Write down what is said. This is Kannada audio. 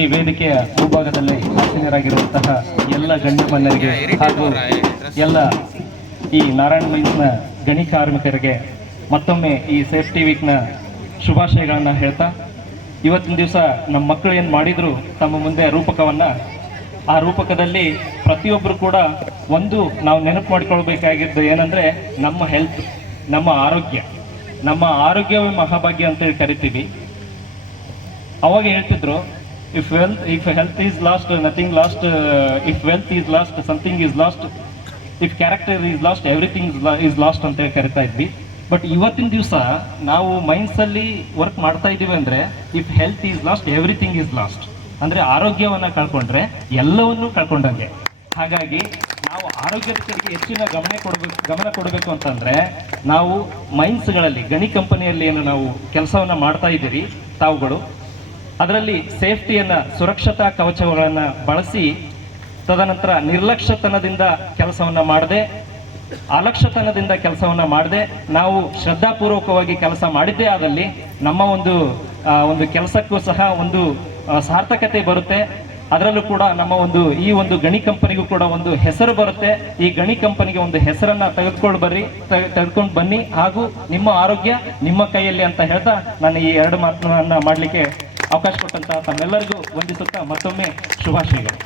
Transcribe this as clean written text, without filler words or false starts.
ಈ ವೇದಿಕೆಯ ಮುಂಭಾಗದಲ್ಲಿ ಆಸೀನರಾಗಿರುವಂತಹ ಎಲ್ಲ ಗಣ್ಯಮಾನ್ಯರಿಗೆ ಹಾಗೂ ಎಲ್ಲ ಈ ನಾರಾಯಣ ಮೈನ್ಸ್ನ ಗಣಿ ಕಾರ್ಮಿಕರಿಗೆ ಮತ್ತೊಮ್ಮೆ ಈ ಸೇಫ್ಟಿ ವೀಕ್ನ ಶುಭಾಶಯಗಳನ್ನು ಹೇಳ್ತಾ, ಇವತ್ತಿನ ದಿವಸ ನಮ್ಮ ಮಕ್ಕಳು ಏನು ಮಾಡಿದ್ರು ತಮ್ಮ ಮುಂದೆ ರೂಪಕವನ್ನು, ಆ ರೂಪಕದಲ್ಲಿ ಪ್ರತಿಯೊಬ್ಬರು ಕೂಡ ಒಂದು ನಾವು ನೆನಪು ಮಾಡ್ಕೊಳ್ಬೇಕಾಗಿದ್ದು ಏನಂದರೆ ನಮ್ಮ ಹೆಲ್ತ್, ನಮ್ಮ ಆರೋಗ್ಯವೇ ಮಹಾಭಾಗ್ಯ ಅಂತೇಳಿ ಕರಿತೀವಿ. ಅವಾಗ ಹೇಳ್ತಿದ್ರು, if health is last nothing last, if wealth is last something is last, if character is last everything is last ಅಂತೇಳಿ ಕರಿತಾ ಇದ್ವಿ. ಬಟ್ ಇವತ್ತಿನ ದಿವಸ ನಾವು ಮೈನ್ಸಲ್ಲಿ ವರ್ಕ್ ಮಾಡ್ತಾ ಇದ್ದೀವಿ ಅಂದರೆ if health is last everything is last, ಅಂದರೆ ಆರೋಗ್ಯವನ್ನು ಕಳ್ಕೊಂಡ್ರೆ ಎಲ್ಲವನ್ನೂ ಕಳ್ಕೊಂಡಂಗೆ. ಹಾಗಾಗಿ ನಾವು ಆರೋಗ್ಯದ ಕಡೆಗೆ ಹೆಚ್ಚಿನ ಗಮನ ಕೊಡಬೇಕು ಅಂತಂದರೆ ನಾವು ಮೈನ್ಸ್ಗಳಲ್ಲಿ ಗಣಿ ಕಂಪನಿಯಲ್ಲಿ ಏನು ನಾವು ಕೆಲಸವನ್ನು ಮಾಡ್ತಾ ಇದ್ದೀವಿ ತಾವುಗಳು, ಅದರಲ್ಲಿ ಸೇಫ್ಟಿಯನ್ನು, ಸುರಕ್ಷತಾ ಕವಚಗಳನ್ನು ಬಳಸಿ, ತದನಂತರ ನಿರ್ಲಕ್ಷ್ಯತನದಿಂದ ಕೆಲಸವನ್ನು ಮಾಡದೆ, ಅಲಕ್ಷ್ಯತನದಿಂದ ಕೆಲಸವನ್ನು ಮಾಡದೆ ನಾವು ಶ್ರದ್ಧಾಪೂರ್ವಕವಾಗಿ ಕೆಲಸ ಮಾಡಿದ್ದೇ ಆದಲ್ಲಿ ನಮ್ಮ ಒಂದು ಕೆಲಸಕ್ಕೂ ಸಹ ಒಂದು ಸಾರ್ಥಕತೆ ಬರುತ್ತೆ. ಅದರಲ್ಲೂ ಕೂಡ ನಮ್ಮ ಈ ಒಂದು ಗಣಿ ಕಂಪನಿಗೂ ಕೂಡ ಒಂದು ಹೆಸರು ಬರುತ್ತೆ. ಈ ಗಣಿ ಕಂಪನಿಗೆ ಒಂದು ಹೆಸರನ್ನ ತೆಗೆದುಕೊಂಡು ಬನ್ನಿ, ಹಾಗೂ ನಿಮ್ಮ ಆರೋಗ್ಯ ನಿಮ್ಮ ಕೈಯಲ್ಲಿ ಅಂತ ಹೇಳ್ತಾ ನಾನು ಈ ಎರಡು ಮಾತನ್ನ ಮಾಡಲಿಕ್ಕೆ ಅವಕಾಶ ಕೊಟ್ಟಂತ ತಮ್ಮೆಲ್ಲರಿಗೂ ವಂದಿಸುತ್ತಾ ಮತ್ತೊಮ್ಮೆ ಶುಭಾಶಯಗಳು.